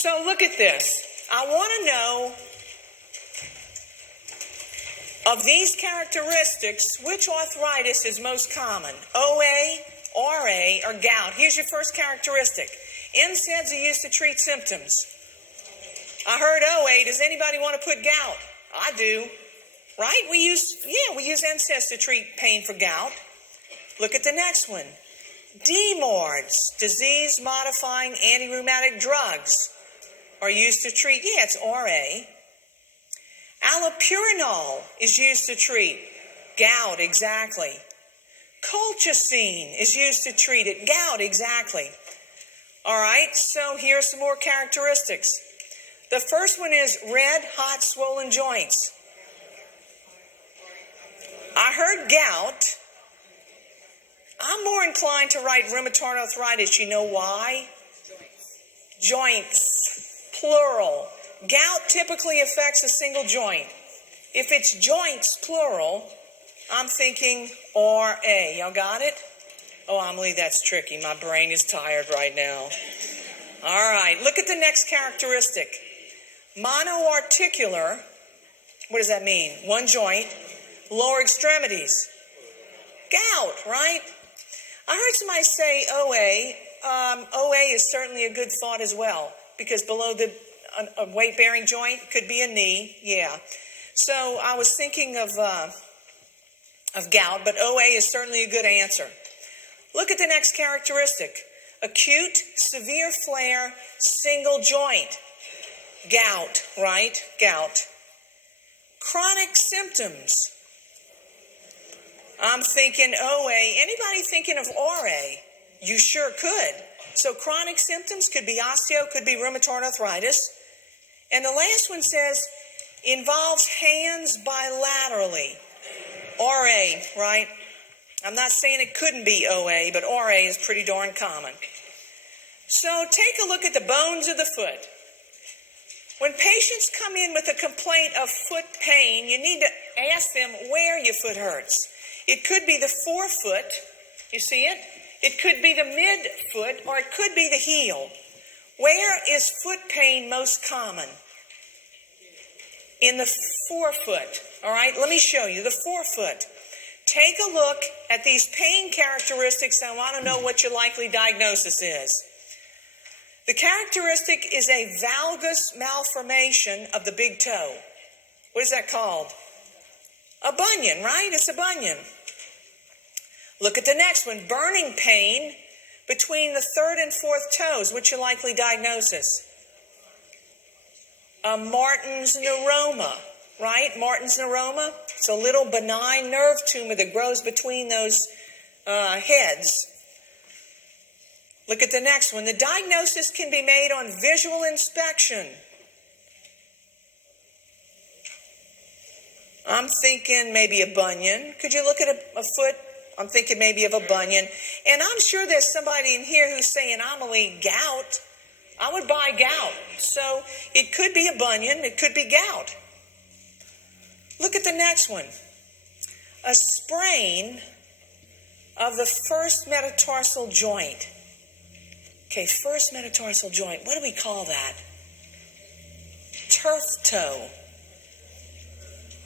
So look at this. I want to know, of these characteristics, which arthritis is most common? OA, RA, or gout? Here's your first characteristic. NSAIDs are used to treat symptoms. I heard OA. Does anybody want to put gout? I do. Right? We use NSAIDs to treat pain for gout. Look at the next one. DMARDs, disease-modifying anti-rheumatic drugs, are used to treat, it's RA. Allopurinol is used to treat gout, exactly. Colchicine is used to treat it, gout, exactly. All right, so here are some more characteristics. The first one is red, hot, swollen joints. I heard gout. I'm more inclined to write rheumatoid arthritis. You know why? Joints, plural. Gout typically affects a single joint. If it's joints, plural, I'm thinking RA. Y'all got it? Oh, Emily, that's tricky. My brain is tired right now. All right, look at the next characteristic. Monoarticular, what does that mean? One joint, lower extremities. Gout, right? I heard somebody say OA. OA is certainly a good thought as well, because below a weight-bearing joint could be a knee, yeah. So I was thinking of gout, but OA is certainly a good answer. Look at the next characteristic. Acute, severe flare, single joint. Gout, right? Gout. Chronic symptoms. I'm thinking OA. Anybody thinking of RA? You sure could. So chronic symptoms could be osteo, could be rheumatoid arthritis. And the last one says involves hands bilaterally. RA, right? I'm not saying it couldn't be OA, but RA is pretty darn common. So take a look at the bones of the foot. When patients come in with a complaint of foot pain, you need to ask them where your foot hurts. It could be the forefoot, you see it? It could be the midfoot, or it could be the heel. Where is foot pain most common? In the forefoot, all right? Let me show you the forefoot. Take a look at these pain characteristics. I want to know what your likely diagnosis is. The characteristic is a valgus malformation of the big toe. What is that called? A bunion, right? It's a bunion. Look at the next one. Burning pain between the third and fourth toes. What's your likely diagnosis? A Martin's neuroma, right? Martin's neuroma. It's a little benign nerve tumor that grows between those heads. Look at the next one. The diagnosis can be made on visual inspection. I'm thinking maybe a bunion. Could you look at a foot? I'm thinking maybe of a bunion. And I'm sure there's somebody in here who's saying, Amelie, gout. I would buy gout. So it could be a bunion. It could be gout. Look at the next one. A sprain of the first metatarsal joint. Okay, first metatarsal joint. What do we call that? Turf toe.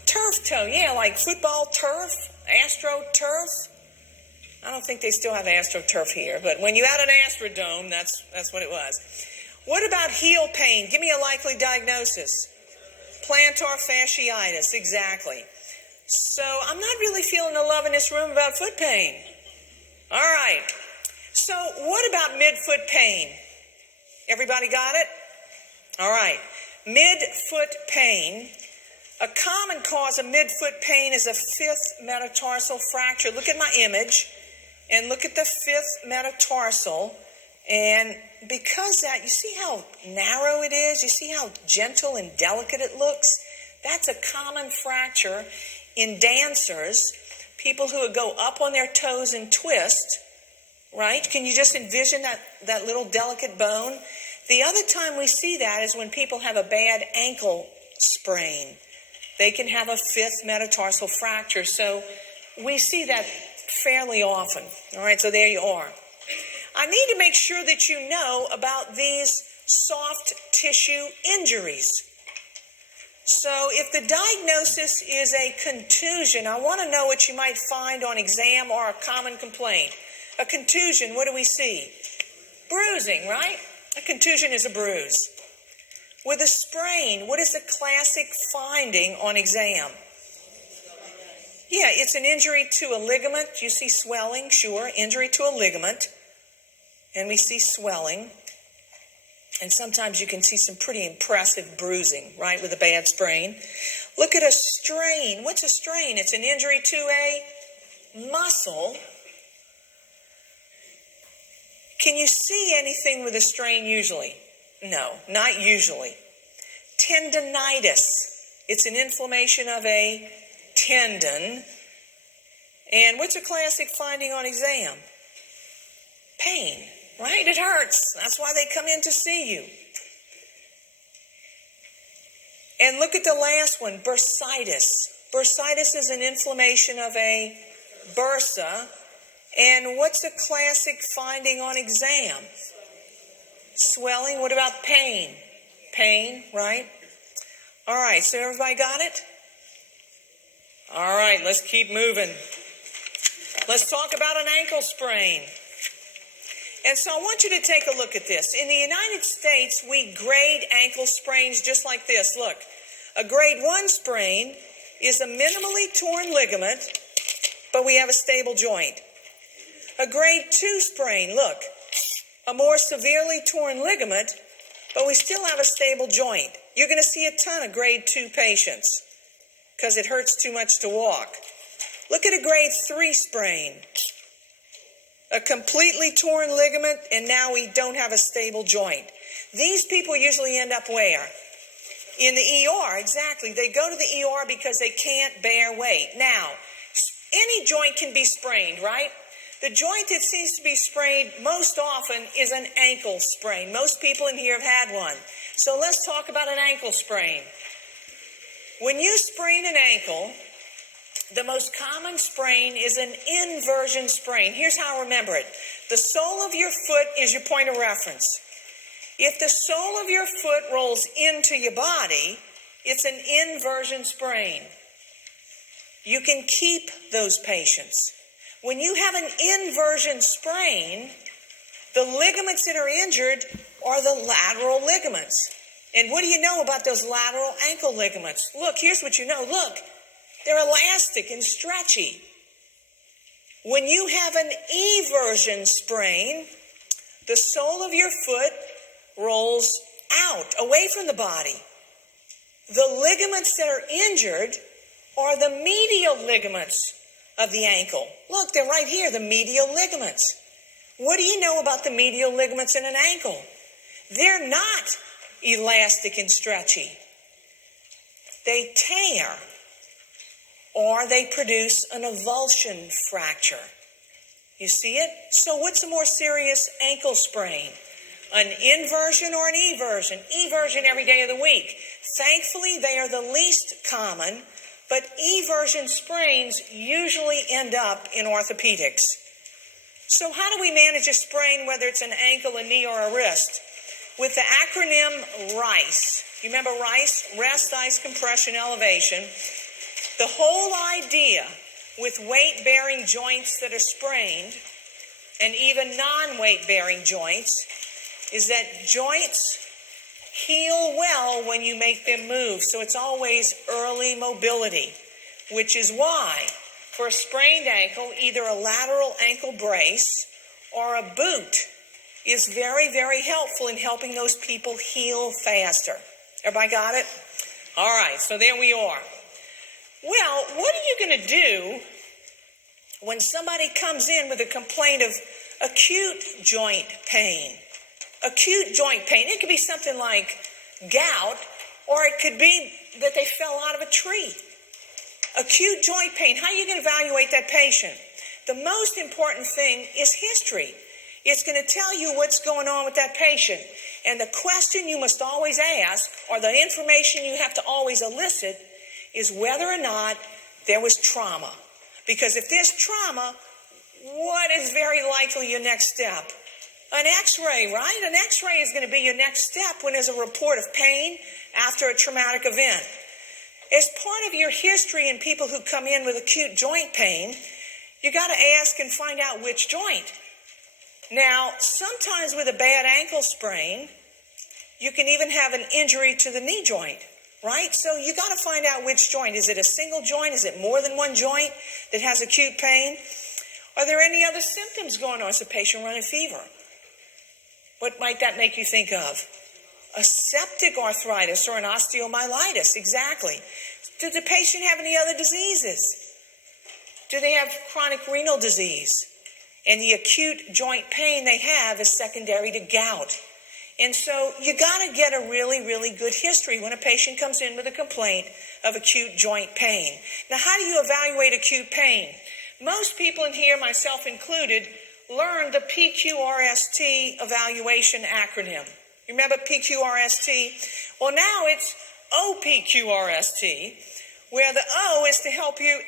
Turf toe, yeah, like football turf, AstroTurf. I don't think they still have AstroTurf here, but when you had an Astrodome, that's what it was. What about heel pain? Give me a likely diagnosis. Plantar fasciitis, exactly. So I'm not really feeling the love in this room about foot pain. All right. So what about midfoot pain? Everybody got it? All right. Midfoot pain. A common cause of midfoot pain is a fifth metatarsal fracture. Look at my image and look at the fifth metatarsal. And because that, you see how narrow it is? You see how gentle and delicate it looks? That's a common fracture in dancers, people who would go up on their toes and twist, right? Can you just envision that little delicate bone? The other time we see that is when people have a bad ankle sprain. They can have a fifth metatarsal fracture. So we see that fairly often. All right, so there you are. I need to make sure that you know about these soft tissue injuries. So if the diagnosis is a contusion, I want to know what you might find on exam or a common complaint. A contusion, what do we see? Bruising, right? A contusion is a bruise. With a sprain, what is the classic finding on exam? Yeah, it's an injury to a ligament. You see swelling, sure. Injury to a ligament. And we see swelling. And sometimes you can see some pretty impressive bruising, right, with a bad sprain. Look at a strain. What's a strain? It's an injury to a muscle. Can you see anything with a strain usually? No, not usually. Tendinitis. It's an inflammation of a tendon. And what's a classic finding on exam? Pain, right? It hurts. That's why they come in to see you. And look at the last one, bursitis. Bursitis is an inflammation of a bursa. And what's a classic finding on exam? Swelling. What about pain? Pain, right? All right, so everybody got it? All right, let's keep moving. Let's talk about an ankle sprain. And so I want you to take a look at this. In the United States, we grade ankle sprains just like this. Look, a grade 1 sprain is a minimally torn ligament, but we have a stable joint. A grade 2 sprain, look, a more severely torn ligament, but we still have a stable joint. You're going to see a ton of grade 2 patients because it hurts too much to walk. Look at a grade 3 sprain. A completely torn ligament, and now we don't have a stable joint. These people usually end up where? In the ER, exactly. They go to the ER because they can't bear weight. Now, any joint can be sprained, right? The joint that seems to be sprained most often is an ankle sprain. Most people in here have had one. So let's talk about an ankle sprain. When you sprain an ankle, the most common sprain is an inversion sprain. Here's how I remember it. The sole of your foot is your point of reference. If the sole of your foot rolls into your body, it's an inversion sprain. You can keep those patients. When you have an inversion sprain, the ligaments that are injured are the lateral ligaments. And what do you know about those lateral ankle ligaments? Look, here's what you know. Look, they're elastic and stretchy. When you have an eversion sprain, the sole of your foot rolls out, away from the body. The ligaments that are injured are the medial ligaments of the ankle. Look, they're right here, the medial ligaments. What do you know about the medial ligaments in an ankle? They're not elastic and stretchy. They tear, or they produce an avulsion fracture. You see it? So what's a more serious ankle sprain? An inversion or an eversion? Eversion every day of the week. Thankfully, they are the least common, but eversion sprains usually end up in orthopedics. So how do we manage a sprain, whether it's an ankle, a knee, or a wrist? With the acronym RICE. You remember RICE? Rest, ice, compression, elevation. The whole idea with weight-bearing joints that are sprained, and even non-weight-bearing joints, is that joints heal well when you make them move. So it's always early mobility, which is why for a sprained ankle, either a lateral ankle brace or a boot is very, very helpful in helping those people heal faster. Everybody got it? All right, so there we are. Well, what are you going to do when somebody comes in with a complaint of acute joint pain? Acute joint pain. It could be something like gout, or it could be that they fell out of a tree. Acute joint pain. How are you going to evaluate that patient? The most important thing is history. It's going to tell you what's going on with that patient. And the question you must always ask, or the information you have to always elicit, is whether or not there was trauma. Because if there's trauma, what is very likely your next step? An x-ray, right? An x-ray is going to be your next step when there's a report of pain after a traumatic event. As part of your history in people who come in with acute joint pain, you got to ask and find out which joint. Now, sometimes with a bad ankle sprain, you can even have an injury to the knee joint, right? So you got to find out which joint. Is it a single joint? Is it more than one joint that has acute pain? Are there any other symptoms going on? Is the patient running fever? What might that make you think of? A septic arthritis or an osteomyelitis, exactly. Does the patient have any other diseases? Do they have chronic renal disease? And the acute joint pain they have is secondary to gout. And so you got to get a really, really good history when a patient comes in with a complaint of acute joint pain. Now, how do you evaluate acute pain? Most people in here, myself included, learned the PQRST evaluation acronym. You remember PQRST? Well, now it's OPQRST, where the O is to help you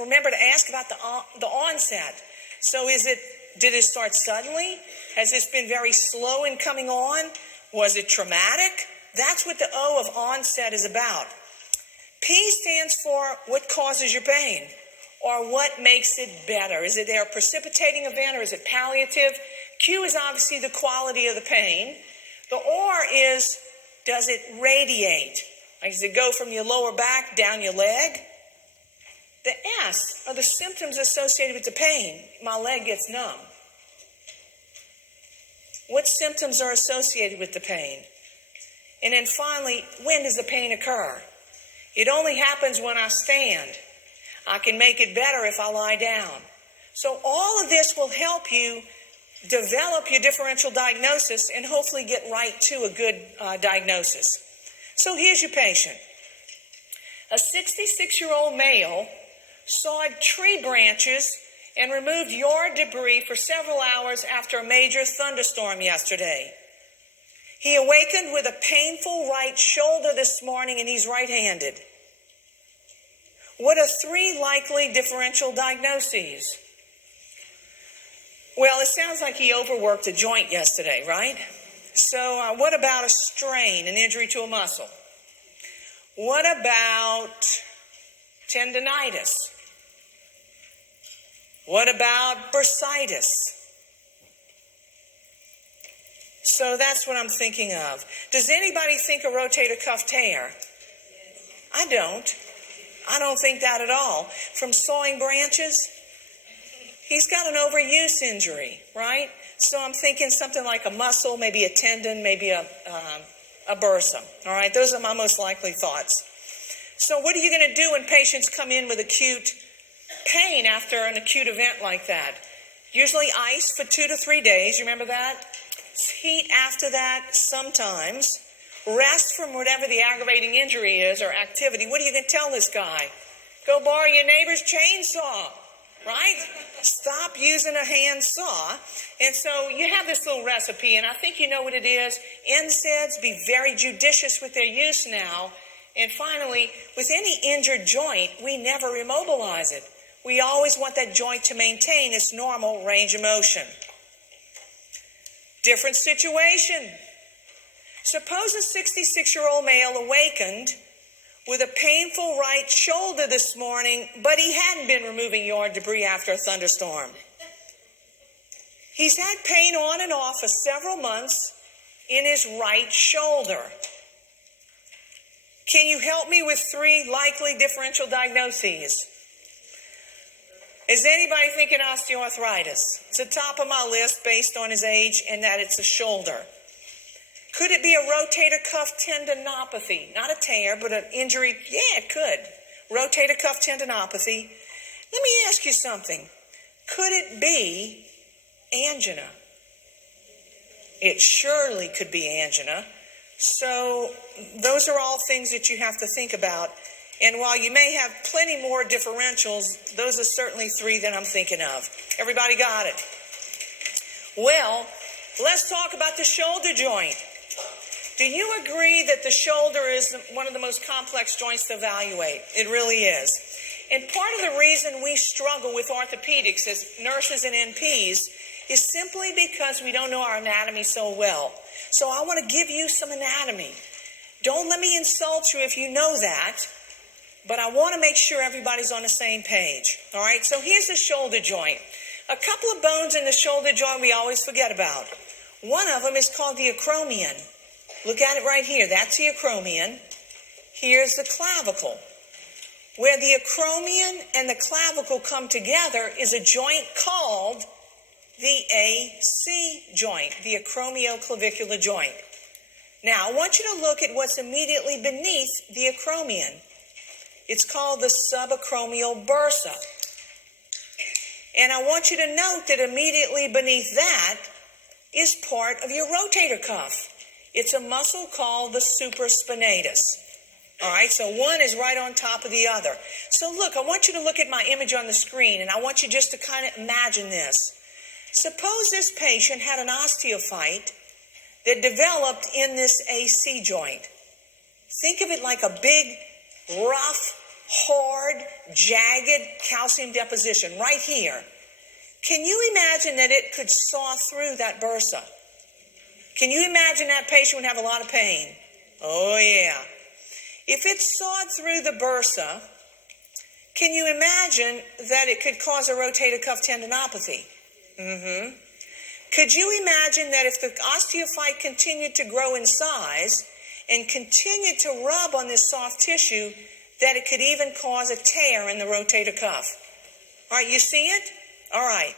remember to ask about the onset. So did it start suddenly? Has this been very slow in coming on? Was it traumatic? That's what the O of onset is about. P stands for what causes your pain, or what makes it better. Is it a precipitating event, or is it palliative? Q is obviously the quality of the pain. The R is, does it radiate? Like, does it go from your lower back down your leg? The S are the symptoms associated with the pain. My leg gets numb. What symptoms are associated with the pain? And then finally, when does the pain occur? It only happens when I stand. I can make it better if I lie down. So all of this will help you develop your differential diagnosis and hopefully get right to a good diagnosis. So here's your patient. A 66-year-old male sawed tree branches and removed yard debris for several hours after a major thunderstorm yesterday. He awakened with a painful right shoulder this morning, and he's right-handed. What are 3 likely differential diagnoses? Well, it sounds like he overworked a joint yesterday, right? So what about a strain, an injury to a muscle? What about tendinitis? What about bursitis? So that's what I'm thinking of. Does anybody think a rotator cuff tear? I don't. I don't think that at all. From sawing branches? He's got an overuse injury, right? So I'm thinking something like a muscle, maybe a tendon, maybe a bursa. All right, those are my most likely thoughts. So what are you going to do when patients come in with acute pain after an acute event like that? Usually ice for 2 to 3 days. You remember that? Heat after that sometimes. Rest from whatever the aggravating injury is or activity. What are you going to tell this guy? Go borrow your neighbor's chainsaw, right? Stop using a hand saw. And so you have this little recipe, and I think you know what it is. NSAIDs, be very judicious with their use now. And finally, with any injured joint, we never immobilize it. We always want that joint to maintain its normal range of motion. Different situation. Suppose a 66-year-old male awakened with a painful right shoulder this morning, but he hadn't been removing yard debris after a thunderstorm. He's had pain on and off for several months in his right shoulder. Can you help me with 3 likely differential diagnoses? Is anybody thinking osteoarthritis? It's the top of my list based on his age and that it's a shoulder. Could it be a rotator cuff tendinopathy? Not a tear, but an injury. Yeah, it could. Rotator cuff tendinopathy. Let me ask you something. Could it be angina? It surely could be angina. So those are all things that you have to think about. And while you may have plenty more differentials, those are certainly 3 that I'm thinking of. Everybody got it? Well, let's talk about the shoulder joint. Do you agree that the shoulder is one of the most complex joints to evaluate? It really is. And part of the reason we struggle with orthopedics as nurses and NPs is simply because we don't know our anatomy so well. So I want to give you some anatomy. Don't let me insult you if you know that, but I want to make sure everybody's on the same page. All right, so here's the shoulder joint. A couple of bones in the shoulder joint we always forget about. One of them is called the acromion. Look at it right here. That's the acromion. Here's the clavicle. Where the acromion and the clavicle come together is a joint called the AC joint, the acromioclavicular joint. Now, I want you to look at what's immediately beneath the acromion. It's called the subacromial bursa. And I want you to note that immediately beneath that is part of your rotator cuff. It's a muscle called the supraspinatus. All right, so one is right on top of the other. So look, I want you to look at my image on the screen, and I want you just to kind of imagine this. Suppose this patient had an osteophyte that developed in this AC joint. Think of it like a big, rough, hard, jagged calcium deposition right here. Can you imagine that it could saw through that bursa? Can you imagine that patient would have a lot of pain? Oh, yeah. If it sawed through the bursa, can you imagine that it could cause a rotator cuff tendinopathy? Could you imagine that if the osteophyte continued to grow in size and continued to rub on this soft tissue, that it could even cause a tear in the rotator cuff? All right, you see it? All right.